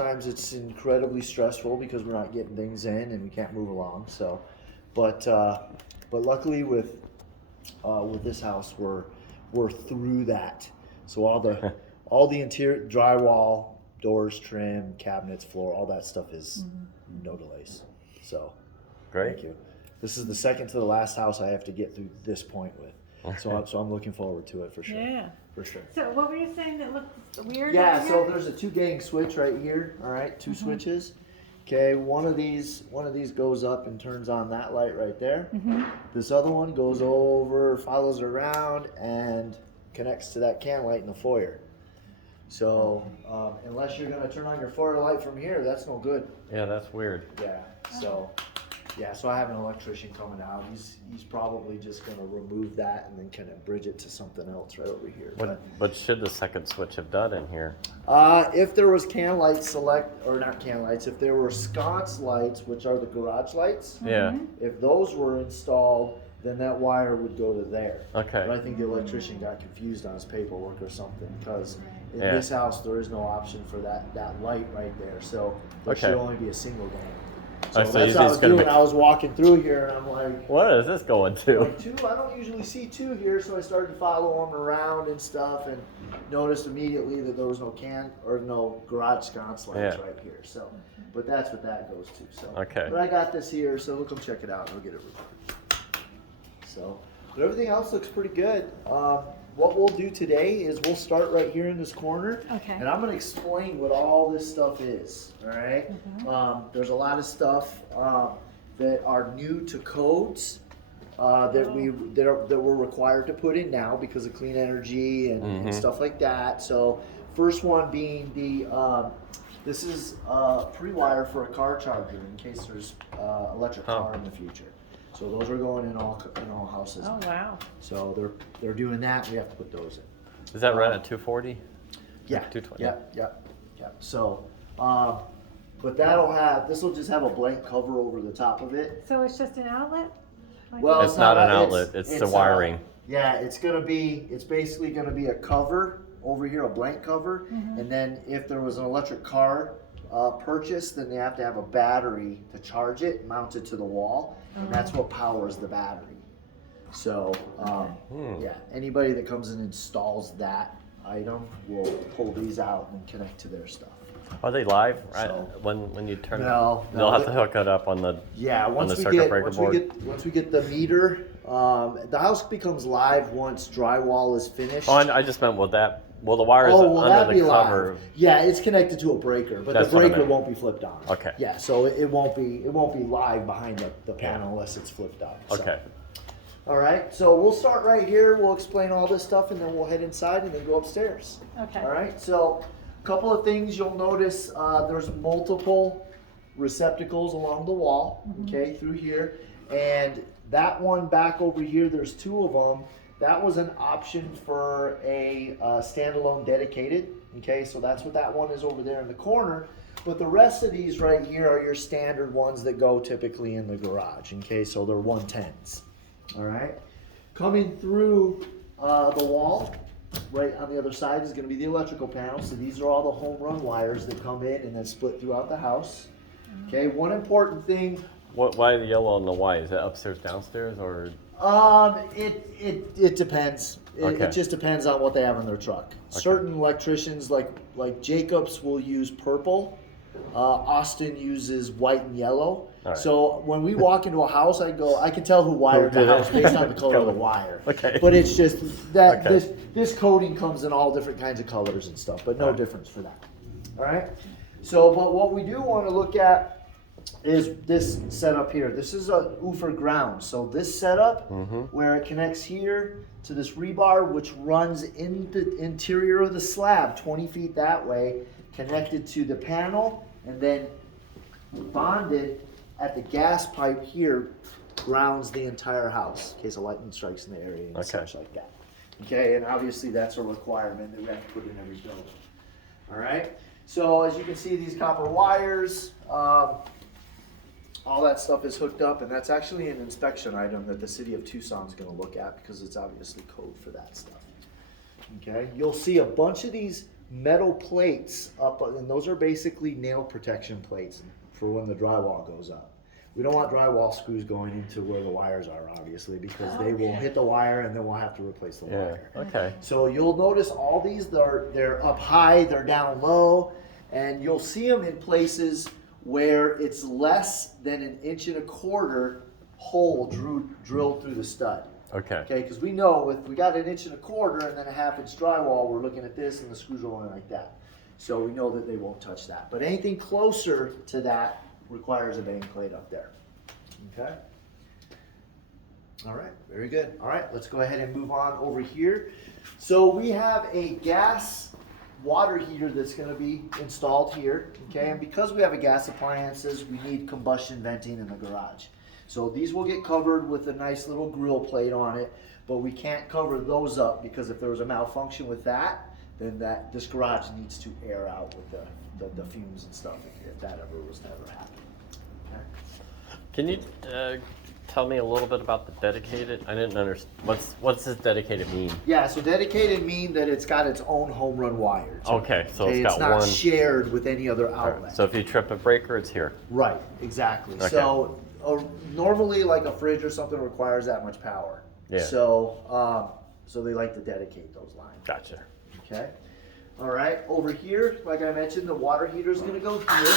Sometimes it's incredibly stressful because we're not getting things in and we can't move along. So, but luckily with this house we're through that. So all the interior drywall, doors, trim, cabinets, floor, all that stuff is no delays. So Great. thank you. This is the second to the last house I have to get through this point with. So I'm looking forward to it for sure. Yeah. For sure. So what were you saying that looked weird? Yeah, over so here? there's a two-gang switch right here. All right, 2 switches. Okay, one of these goes up and turns on that light right there. This other one goes over, follows around, and connects to that can light in the foyer. So unless you're gonna turn on your foyer light from here, that's no good. Yeah, that's weird. Yeah. So I have an electrician coming out. He's probably just gonna remove that and then kind of bridge it to something else right over here. What should the second switch have done in here? If there was can lights or not can lights, if there were sconce lights, which are the garage lights, Yeah. if those were installed, then that wire would go to there. Okay. But I think the electrician got confused on his paperwork or something because in Yeah. this house there is no option for that light right there. So there should Okay. only be a single gang. Oh, So so that's he's what I was just gonna doing. make- I was walking through here and I'm like, What is this going to? like two, I don't usually see two here, so I started to follow them around and stuff, and noticed immediately that there was no garage sconce lights Yeah. right here. So, but that's what that goes to. So, Okay. But I got this here, so we'll come check it out and we'll get it removed. So, but everything else looks pretty good. What we'll do today is we'll start right here in this corner, Okay. and I'm gonna explain what all this stuff is. All right. There's a lot of stuff that are new to codes that we're required to put in now because of clean energy and stuff like that. So first one being this is pre-wire for a car charger in case there's electric car in the future. So those are going in all houses. Oh wow. So they're doing that. We have to put those in. Is that run at 240? Yeah. 220. Yeah. So, but this will just have a blank cover over the top of it. So it's just an outlet? Like Well, It's not an outlet, it's the wiring. Yeah, it's basically gonna be a cover over here, a blank cover, and then if there was an electric car purchased, then they have to have a battery to charge it, mount it to the wall, and that's what powers the battery. So, yeah, anybody that comes and installs that item will pull these out and connect to their stuff. Are they live? Right? So- When you turn No, they'll have no. to hook it up on the Yeah, on the circuit breaker board. once we get the meter, the house becomes live once drywall is finished. Oh, I just meant will the wires Will that under be the cover? live? Yeah, it's connected to a breaker, but That's the what I breaker meant. won't be flipped on. Okay. Yeah, so it won't be live behind the panel unless it's flipped on. So. Okay. All right, so we'll start right here. We'll explain all this stuff, and then we'll head inside and then go upstairs. Okay. All right, so a couple of things you'll notice. There's multiple receptacles along the wall, okay, through here, and that one back over here. There's two of them. That was an option for a standalone dedicated. Okay, so that's what that one is over there in the corner. But the rest of these right here are your standard ones that go typically in the garage. Okay, so they're 110s. All right, coming through the wall, right on the other side is going to be the electrical panel. So these are all the home run wires that come in and then split throughout the house. Okay, one important thing. Why the yellow and the white? Is that upstairs, downstairs, or? It depends. Okay. It just depends on what they have in their truck. Certain electricians like Jacobs will use purple. Austin uses white and yellow. Right. So when we walk into a house, I can tell who wired the did it? house based on the color of the wire. Okay. But it's just that Okay. this coating comes in all different kinds of colors and stuff, but no Right. difference for that. All right. So, but what we do want to look at is this setup here. This is a Ufer ground. So this setup where it connects here to this rebar, which runs in the interior of the slab, 20 feet that way, connected to the panel, and then bonded at the gas pipe here, grounds the entire house in case a lightning strikes in the area and such like that. Okay, and obviously that's a requirement that we have to put in every building. All right, so as you can see, these copper wires, all that stuff is hooked up, and that's actually an inspection item that the city of Tucson is going to look at because it's obviously code for that stuff. Okay, you'll see a bunch of these metal plates up, and those are basically nail protection plates for when the drywall goes up. We don't want drywall screws going into where the wires are, obviously, because they will hit the wire and then we'll have to replace the Yeah. wire. Okay. So you'll notice all these, they're up high, they're down low, and you'll see them in places where it's less than 1.25 inch hole drilled through the stud. Okay. Okay, because we know if we got 1.25 inch and then a 1/2 inch drywall, we're looking at this and the screws are going like that. So we know that they won't touch that. But anything closer to that requires a bang plate up there. Okay? All right, very good. All right, let's go ahead and move on over here. So we have a gas water heater that's going to be installed here. Okay, and because we have a gas appliances, we need combustion venting in the garage. So these will get covered with a nice little grill plate on it, but we can't cover those up because if there was a malfunction with that, then this garage needs to air out with the fumes and stuff if that ever was to ever happen. Okay. Can you tell me a little bit about the dedicated? I didn't understand. What's this dedicated mean? Yeah, so dedicated mean that it's got its own home run wire. Okay, so it's got not one. shared with any other outlet. Alright, so if you trip a breaker, it's here. Right, exactly. Okay. So normally, like a fridge or something requires that much power. Yeah. So so they like to dedicate those lines. Gotcha. Okay. All right. Over here, like I mentioned, the water heater is going to go here.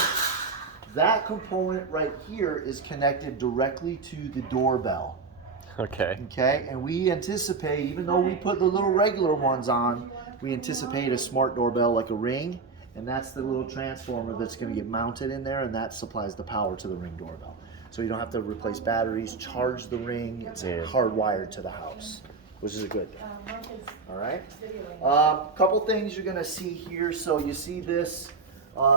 That component right here is connected directly to the doorbell. Okay. Okay. And we anticipate, even though we put the little regular ones on, we anticipate a smart doorbell like a Ring. And that's the little transformer that's going to get mounted in there, and that supplies the power to the Ring doorbell. So you don't have to replace batteries, charge the Ring. It's hardwired to the house, which is a good thing. All right. Couple things you're going to see here. So you see this.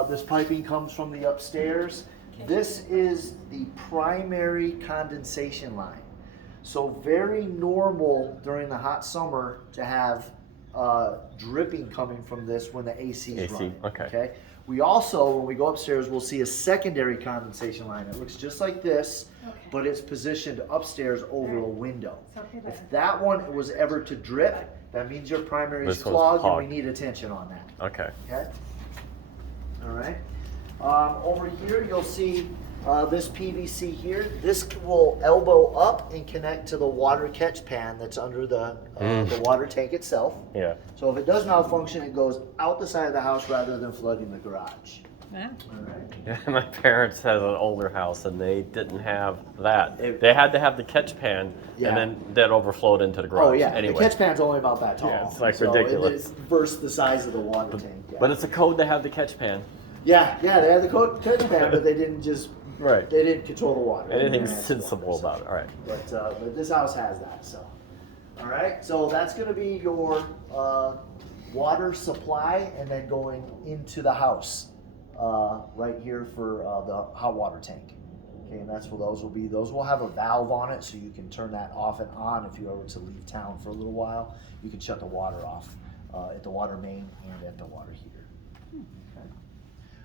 This piping comes from the upstairs. This is the primary condensation line. So very normal during the hot summer to have dripping coming from this when the AC is running. Okay. We also, when we go upstairs, we'll see a secondary condensation line. It looks just like this, but it's positioned upstairs over a window. If that one was ever to drip, that means your primary is This one's clogged and we clogged. need attention on that. Okay. Okay? All right. Over here, you'll see this PVC here. This will elbow up and connect to the water catch pan that's under the water tank itself. Yeah. So if it does malfunction, it goes out the side of the house rather than flooding the garage. Yeah. All right. Yeah, my parents had an older house and they didn't have that. They had to have the catch pan, Yeah. and then that overflowed into the garage. Oh yeah, Anyway, the catch pan's only about that tall. Yeah, it's like so ridiculous. It's versus the size of the water tank. Yeah. but it's a code to have the catch pan. yeah, they had the catch pan, but they didn't just Right. they didn't control the water. They didn't Anything manage the sensible water, about it. All right. But this house has that. So, all right. So that's going to be your water supply, and then going into the house right here for the hot water tank. Okay, and that's what those will be. Those will have a valve on it, so you can turn that off and on if you ever to leave town for a little while. You can shut the water off at the water main and at the water heater. Okay.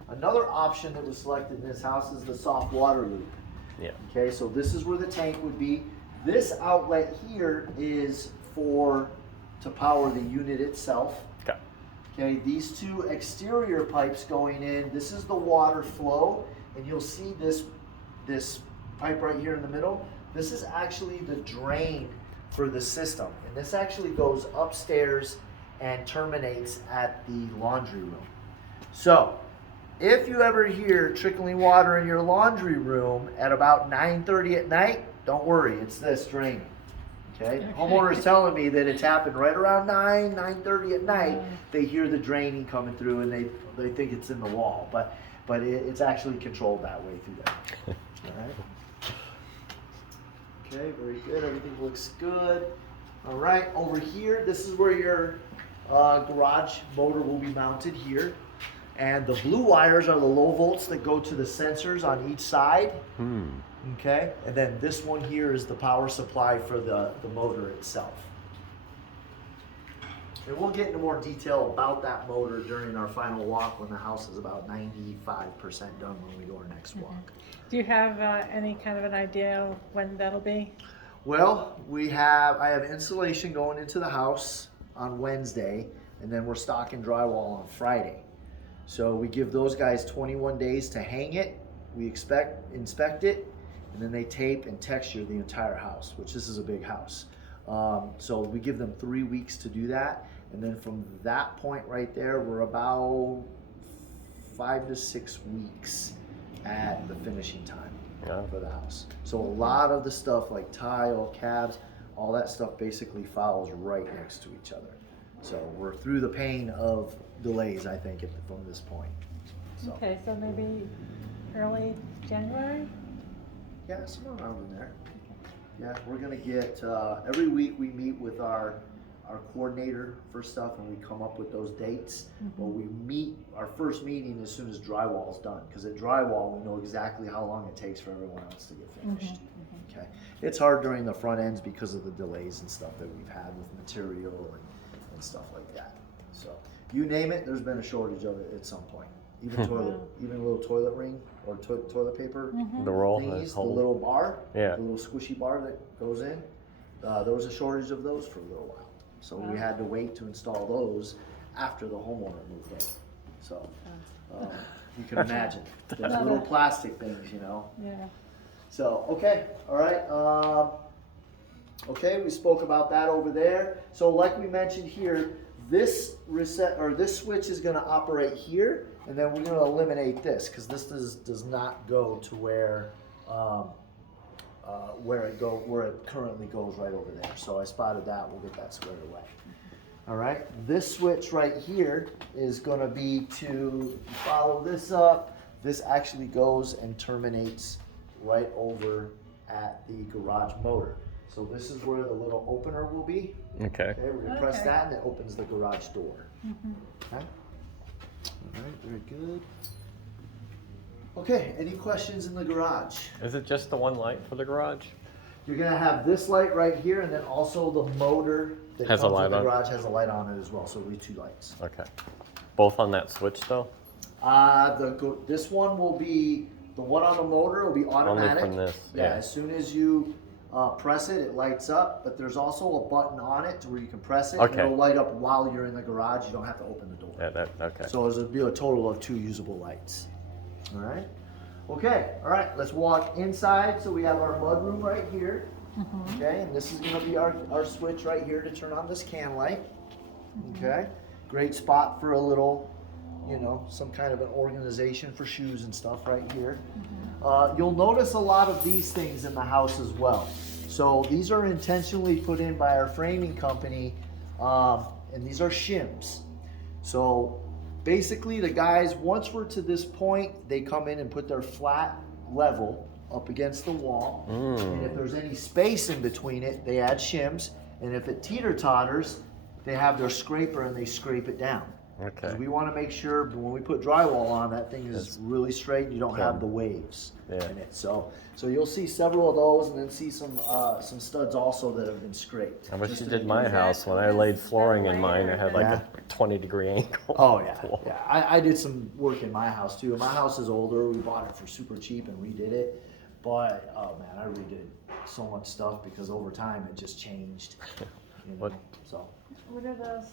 Another option that was selected in this house is the soft water loop. Yeah. Okay, so this is where the tank would be. This outlet here is to power the unit itself. Okay. Okay, these two exterior pipes going in, this is the water flow, and you'll see this pipe right here in the middle. This is actually the drain for the system, and this actually goes upstairs and terminates at the laundry room. So, if you ever hear trickling water in your laundry room at about 9:30 at night, don't worry, it's this drain. Okay? Homeowner is telling me that it's happened right around 9:30 at night. They hear the draining coming through and they think it's in the wall, but it's actually controlled that way through there. All right. Okay, very good. Everything looks good. All right, over here, this is where your garage motor will be mounted here. And the blue wires are the low volts that go to the sensors on each side. Okay, and then this one here is the power supply for the motor itself. And we'll get into more detail about that motor during our final walk when the house is about 95% done when we do our next walk. Do you have any kind of an idea when that'll be? Well, I have insulation going into the house on Wednesday, and then we're stocking drywall on Friday. So we give those guys 21 days to hang it. We inspect it, and then they tape and texture the entire house, which this is a big house. So we give them 3 weeks to do that, and then from that point right there, we're about 5 to 6 weeks at the finishing time for the house. So a lot of the stuff like tile, cabs, all that stuff basically follows right next to each other. So we're through the pain of delays, I think, from this point. So, Okay, so maybe early January? yeah, somewhere around in there. Yeah, we're gonna get, every week we meet with our coordinator for stuff and we come up with those dates. But we meet, our first meeting as soon as drywall's done, because at drywall, we know exactly how long it takes for everyone else to get finished. Okay, it's hard during the front ends because of the delays and stuff that we've had with material and stuff like that. So, you name it, there's been a shortage of it at some point. Even even a little toilet ring or toilet paper The roll, thingies, the hold. little bar, Yeah. the little squishy bar that goes in. There was a shortage of those for a little while. So we had to wait to install those after the homeowner moved in. So you can imagine, those little plastic things, you know. Yeah. So, okay, all right. Okay, we spoke about that over there. So like we mentioned here, this this switch is gonna operate here, and then we're gonna eliminate this, because this does not go to where it currently goes right over there. So I spotted that, we'll get that squared away. All right, this switch right here is gonna be to follow this up. This actually goes and terminates right over at the garage motor. So this is where the little opener will be. Okay. Okay, we're gonna press Okay. that and it opens the garage door. Okay. All right, very good. Okay, any questions in the garage? Is it just the one light for the garage? You're gonna have this light right here, and then also the motor that Has a comes light with the on? garage has a light on it as well, so it'll be 2 lights. Okay. Both on that switch though? This one will be, the one on the motor will be automatic. from this, Yeah, yeah. as soon as you press it, it lights up, but there's also a button on it to where you can press it, and Okay. it'll light up while you're in the garage. You don't have to open the door. Yeah, okay. So it'll be a total of 2 usable lights. All right. Okay. All right. Let's walk inside. So we have our mudroom right here. Okay, and this is going to be our switch right here to turn on this can light. Okay. Great spot for a little, you know, some kind of an organization for shoes and stuff right here. You'll notice a lot of these things in the house as well. So these are intentionally put in by our framing company, and these are shims. So basically the guys, once we're to this point, they come in and put their flat level up against the wall. And if there's any space in between it, they add shims. And if it teeter-totters, they have their scraper and they scrape it down. Okay. Because we want to make sure when we put drywall on, that thing is really straight and you don't have the waves in it. So you'll see several of those, and then see some studs also that have been scraped. I wish Just you to did make my it- house when I laid flooring in mine. I had like Yeah. a 20-degree angle. Oh yeah, yeah. I did some work in my house too. My house is older. We bought it for super cheap and redid it. But oh man, I redid so much stuff because over time it just changed. You know? What? So. What are those?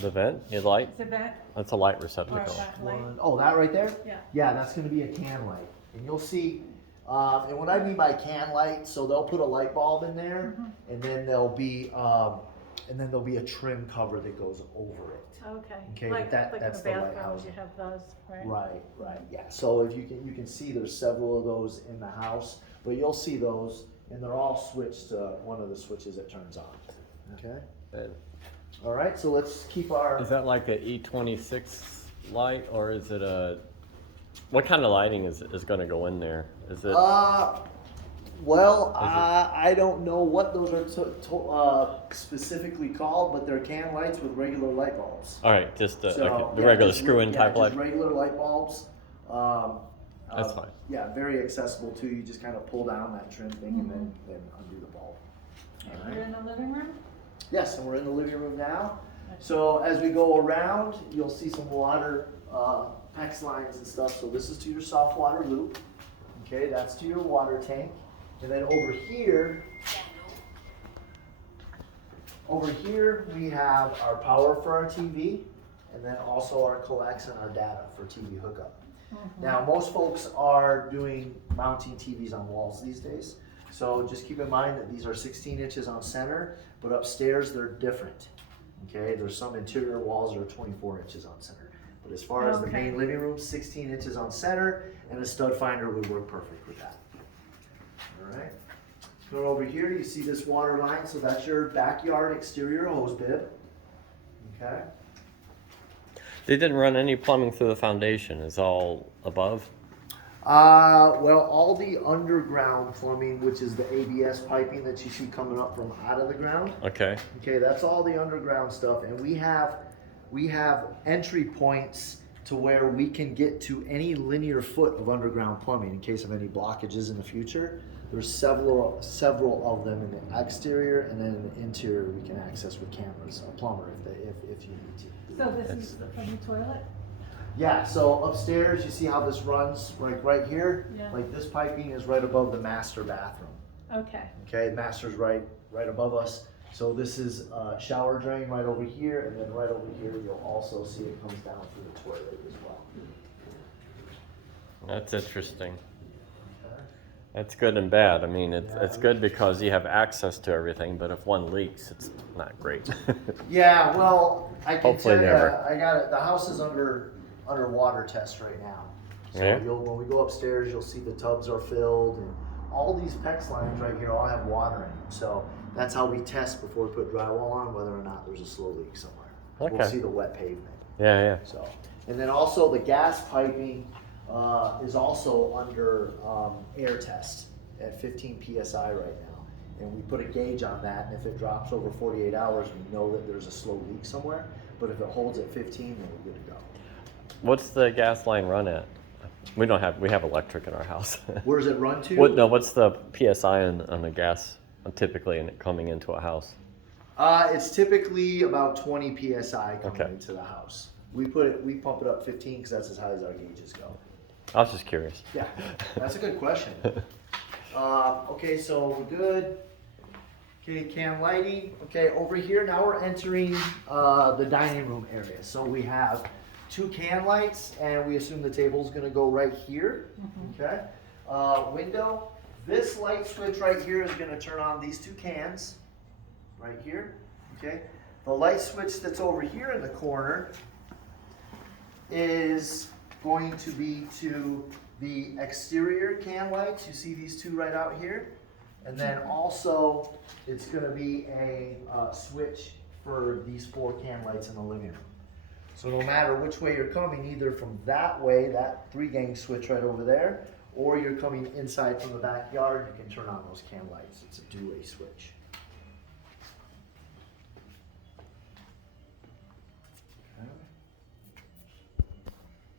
The vent, your light, Is it that? that's a light Or receptacle. that light? Oh, that right there? Yeah. Yeah, that's gonna be a can light. And you'll see, and what I mean by can light, so they'll put a light bulb in there, and then there'll be a trim cover that goes over it. Okay. Okay, Like, but like that's in the the light bathrooms, housing. you have those, right? Right, yeah. So if you can see there's several of those in the house, but you'll see those, and they're all switched to one of the switches that turns on. Okay. And All right. So let's keep our. is that like a E26 light, or is it a? What kind of lighting is going to go in there? Is it? Well, I don't know what those are specifically called, but they're can lights with regular light bulbs. All right, just the, So, okay, the yeah, regular just screw-in type just light. regular light bulbs. That's fine. Yeah, very accessible too. You just kind of pull down that trim thing and then undo the bulb. All You're right. in the living room? Yes, and we're in the living room now. So as we go around, you'll see some water PEX lines and stuff. So this is to your soft water loop. Okay, that's to your water tank. And then over here, Over here, we have our power for our TV, and then also our coax and our data for TV hookup. Now, most folks are doing mounting TVs on walls these days. So just keep in mind that these are 16 inches on center, but upstairs they're different. Okay, there's some interior walls that are 24 inches on center. But as far as the Okay. main living room, 16 inches on center, and a stud finder would work perfect with that. All right. Go over here, you see this water line, so that's your backyard exterior hose bib. Okay. They didn't run any plumbing through the foundation. It's all above. Well, all the underground plumbing, which is the ABS piping that you see coming up from out of the ground. Okay. Okay, that's all the underground stuff, and we have entry points to where we can get to any linear foot of underground plumbing in case of any blockages in the future. There's several of them in the exterior, and then in the interior we can access with cameras, a plumber if you need to. So this is from the toilet? Yeah, so upstairs, you see how this runs, like right here? Yeah. Like this piping is right above the master bathroom. Okay, Okay, the master's right above us. So this is a shower drain right over here, and then right over here, you'll also see it comes down through the toilet as well. That's interesting. Okay. That's good and bad. I mean, it's good because you have access to everything, but if one leaks, it's not great. Yeah, well, I can Hopefully tell you, never. I got it. The house is under water test right now. So Yeah? when we go upstairs, you'll see the tubs are filled, and all these PEX lines right here all have water in them. So that's how we test before we put drywall on whether or not there's a slow leak somewhere. We'll Okay. see the wet pavement. Yeah. So, and then also the gas piping is also under air test at 15 psi right now, and we put a gauge on that. And if it drops over 48 hours, we know that there's a slow leak somewhere. But if it holds at 15, then we're good to go. What's the gas line run at? We have electric in our house. Where does it run to? What's the PSI on the gas typically coming into a house? It's typically about 20 psi coming Okay. into the house. We pump it up 15 because that's as high as our gauges go. I was just curious. Yeah, that's a good question. Okay, so we're good. Okay, can lighting. Okay, over here now we're entering the dining room area. So we have 2 can lights, and we assume the table's gonna go right here. Okay, window. This light switch right here is gonna turn on these 2 cans, right here. Okay, the light switch that's over here in the corner is going to be to the exterior can lights. You see these 2 right out here. And then also, it's gonna be a switch for these 4 can lights in the living room. So no matter which way you're coming, either from that way, that 3-gang switch right over there, or you're coming inside from the backyard, you can turn on those can lights. It's a 2-way switch.